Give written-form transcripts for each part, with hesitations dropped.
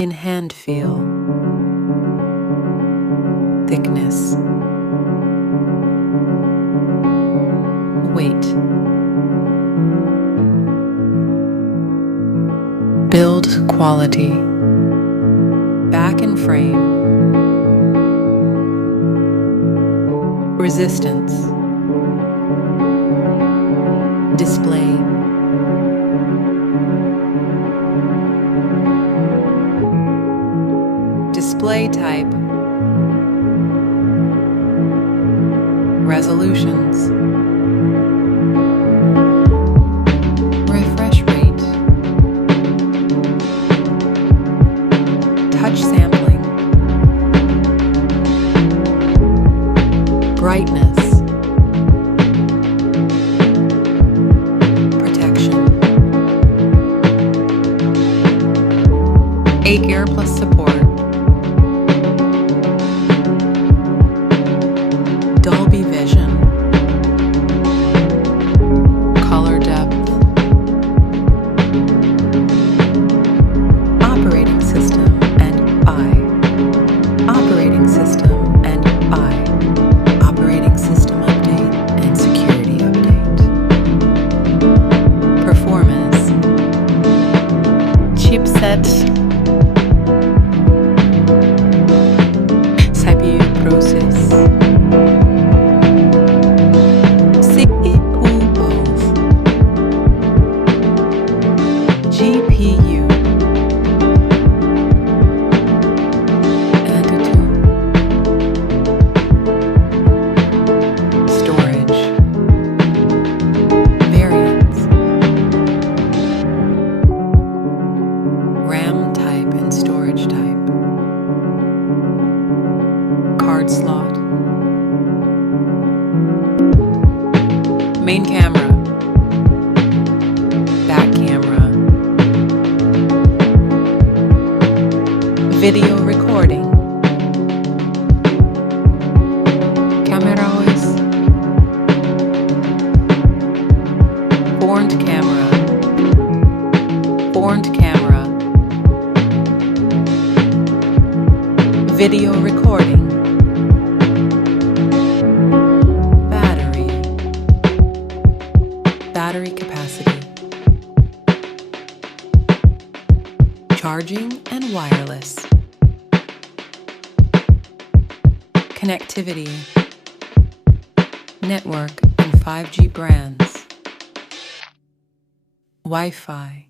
In hand feel, thickness, weight, build quality, back and frame, resistance, display, display type, resolutions, refresh rate, touch sampling, brightness, protection, 8-gear plus support, Dolby Vision, color depth, operating system and operating system and operating system update and security update, performance, chipset, CPU process, GPU, Antutu, storage, variants, RAM type and storage type, card slot, main camera, back camera, video recording, camera OS, front camera, video recording, battery capacity, charging and wireless, connectivity, network and 5G brands, Wi-Fi,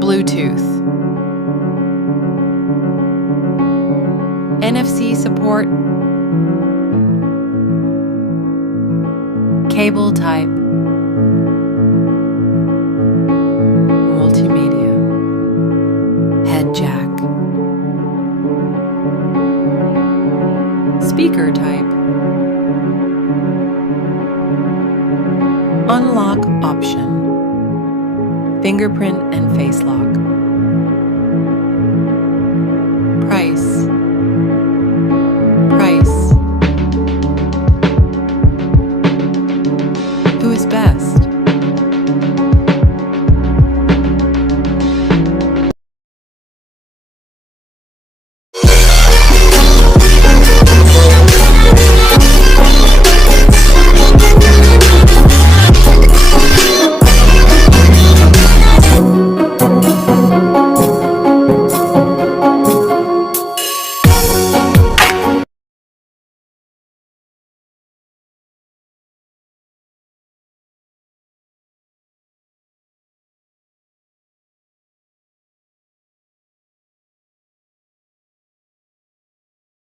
Bluetooth, NFC support, cable type, multimedia, head jack, speaker type, unlock option, fingerprint and face lock, price, who is best?